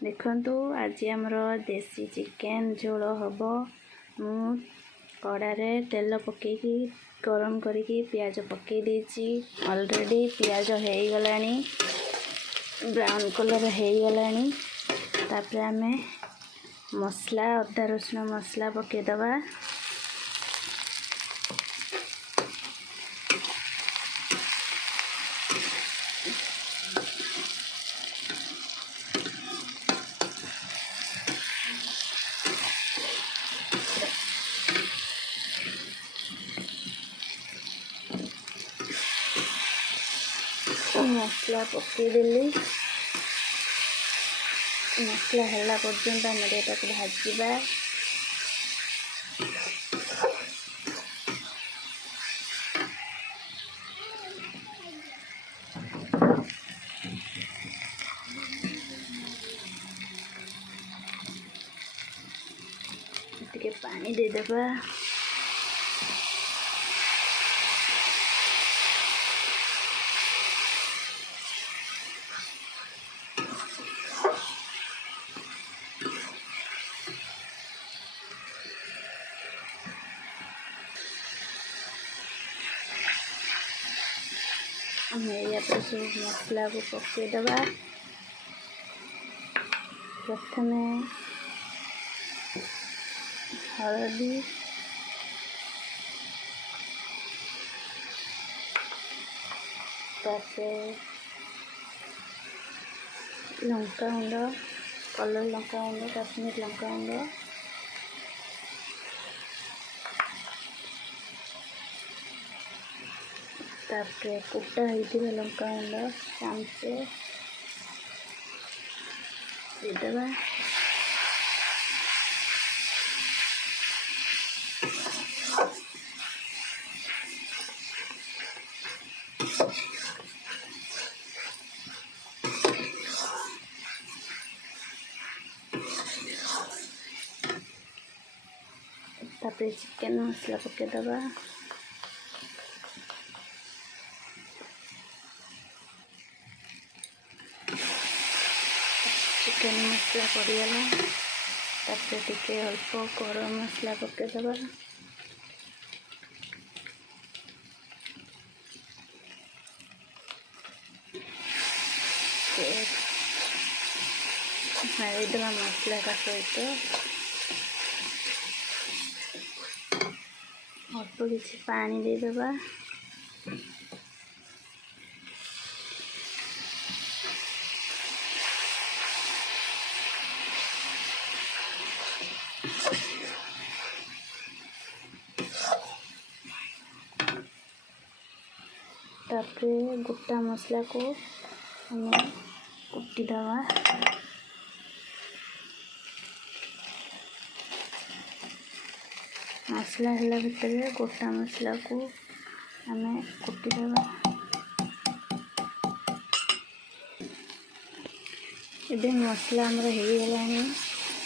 देखंतु आज आमर देसी चिकेन झोल हम मु कड़ारे तेल पकईकी गरम करके पियाज पकई देछि। ऑलरेडी पियाज हो गलानी ब्राउन कलर हो गलानी। तापर आमे मसला अदा रसुण मसला पकईदबा। मसला पकईदेली मसला हला पर्यंत आम भाजवा। टिके पानी देदेबा। या सब मसला को पकईदबा। प्रथम हलदी लंका गुंड कलर लंका गुंड काश्मीर लंका गुंड तापर कुटा होता लंका गुंड चामचे देदेबा। तापर चिकेन मसला पकईदबा। चिकेन मसला पड़गला। तापर टिके अल्प गरम मसला पकईदबा। मारिदेवा मसला का सहित अल्प किसी पानी देदेबा। तापर गोटा मसला को हमें कुटी दवा। मसला हला भितर गोटा मसला को हमें कुटी दवा। एबे मसला हमर हो गलानी।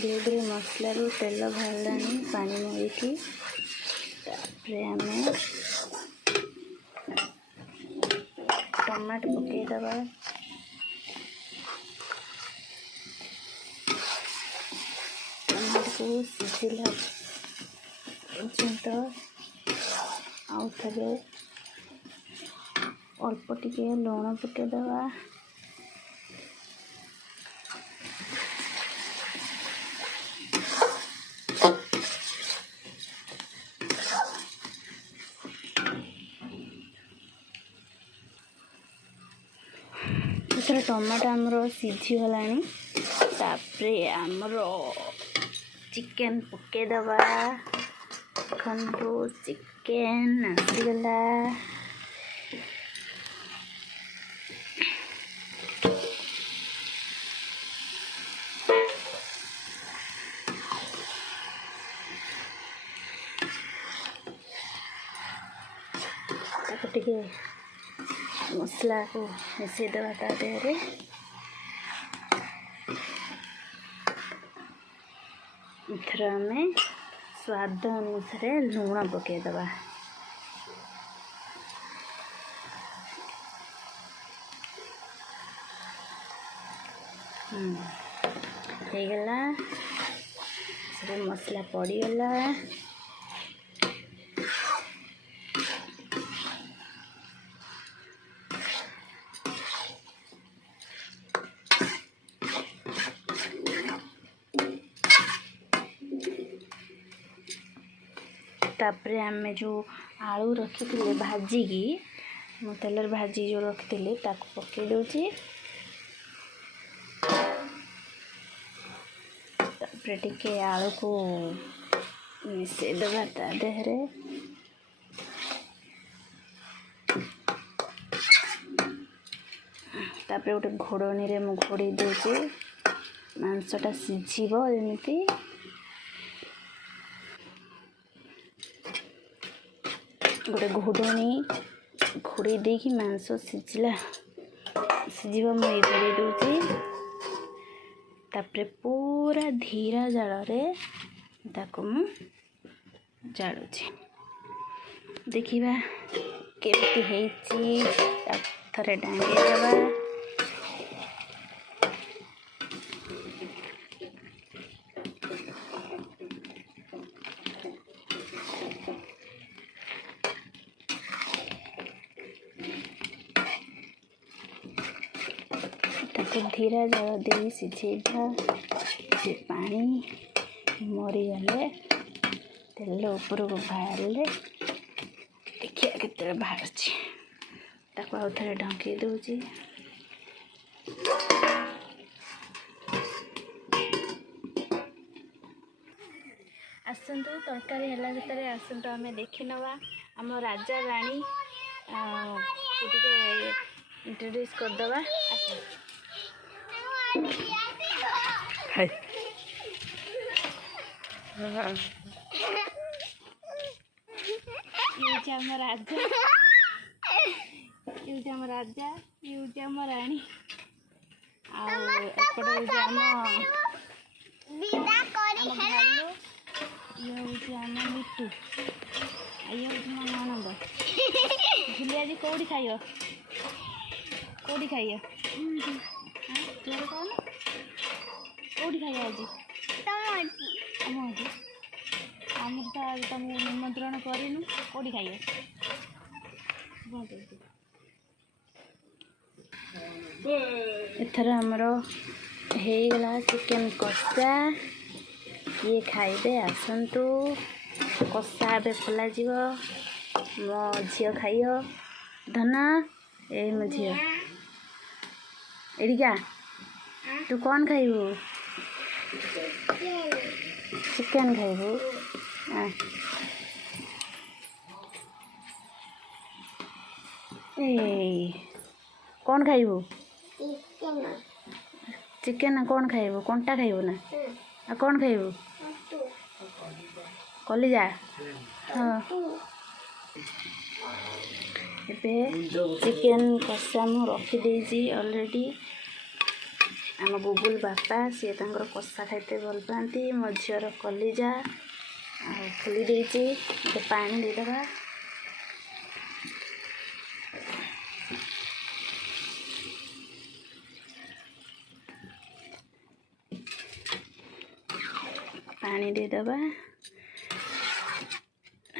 धीरे धीरे मसला रू तेल बाहरलानी पानी मरीकी। तापर हमें टमाटो पकईदबा। टमाटो को सिझिला पर्यंत आउ थे अल्प टिके लुण पकईदबा। इथर टमाटो आमर सिझी गलानी। तापरे आमर चिकेन पकईदबा। देखो चिकेन आसीगला। टिके मसला को मिसईदबा ता देहरे। इथर आमे स्वाद अनुसार लुण पकईदबा। ହେଇଗଲା ସବୁ ମସଲା ପଡ଼ିଗଲା। तापरे आमे जो आलू रखी भाजिकी मो तेल भाजी जो रखी ताको पकई दूची। तापरे टिके आलू को मिसई दबा ता देहरे। तापरे गोटे घोड़नी रे मु घोड़ी दूची मांसटा सिझिबो जेमिति। गोटे घोड़नी घोड़ी देकी मांस सिझिबो मुई घोड़ी दूची। तापरे पूरा धीरा जाल रे ताको मु जालुची। देखिबा केमती हेची थरे डांगे देबा। धीरा जल दे सिझेबा से पानी मरीगले तेल ऊपर को बाहर देखिए केते बाहर ताको आउ थे ढंकी दूची। आसतु तरकारी है भितर आसतु आम देखी नवा आम राजा राणी इंट्रोड्यूस करदे। राजा ये आम राणी आपटे आम भालू ये आम मिट्टू ये मो ननद झुली आज कौटी खाइब कौटी खाइए कौन कौटी खाइए आज आम तो आज तुमको निमंत्रण करूँ कौटी खाइए एथर आमर होगला चिकेन कषा ये खाइबे आसतु कषा ए खोल मो झी खाइ धना ए मो झी एडिका तू कौन खाइबू चिकेन खाइबू ए कौन खाइबू चिकेन कौन खाइबू कंटा खाइबू ना आ कौन खाइबू कलिजा हाँ एबे चिकेन कषा मु रखी देजी ऑलरेडी। आम गुगुल बापा सी कषा खाइते भल पाती मो झीर कलिजा खोली देजी पानी देदबा। पानी देदबा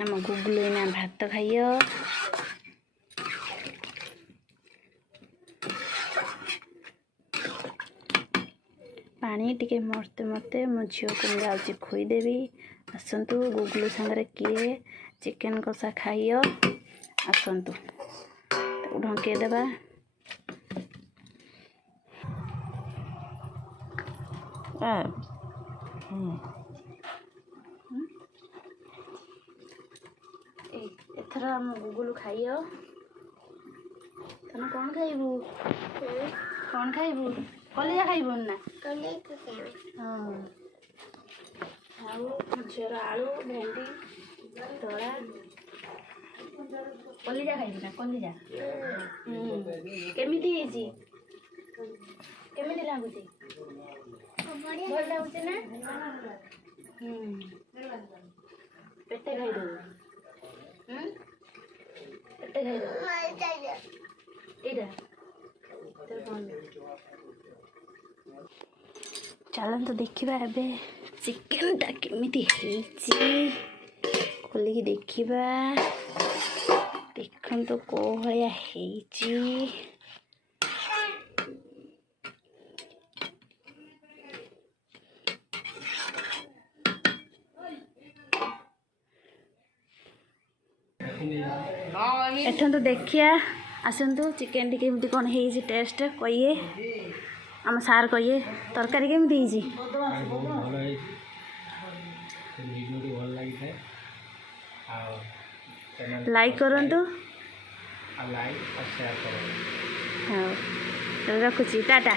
आम गुगुल ना भात खाइयो। पानी टिके मरते मरते मो झील को जाऊँगी खोईदेवी। आसतु गुगुल सांगे किए चिकेन कषा खाइयो आसतु ढंके देबा। एथर आम गुगुल खाइयो तने कौन खाइबू कौन खाइबू कलिजा खाइबू ना हाँ झीर आलू भेंडी तोड़ा कलिजा खाइबू ना कलिजा केमिति हेची केमिति लागुची भल लागुची ना पेटे खाइदेबू पेटे खाइदेबू चलतु देखा एबे चिकेनटा केमिति खोलिकी देखा देखु को भाया एठन तो देखिए आसतु चिकेन टी केमती कौन है टेस्ट कहिए आम सार कहिए तरकारी केमती लाइक करंतु हाँ रखुची टाटा।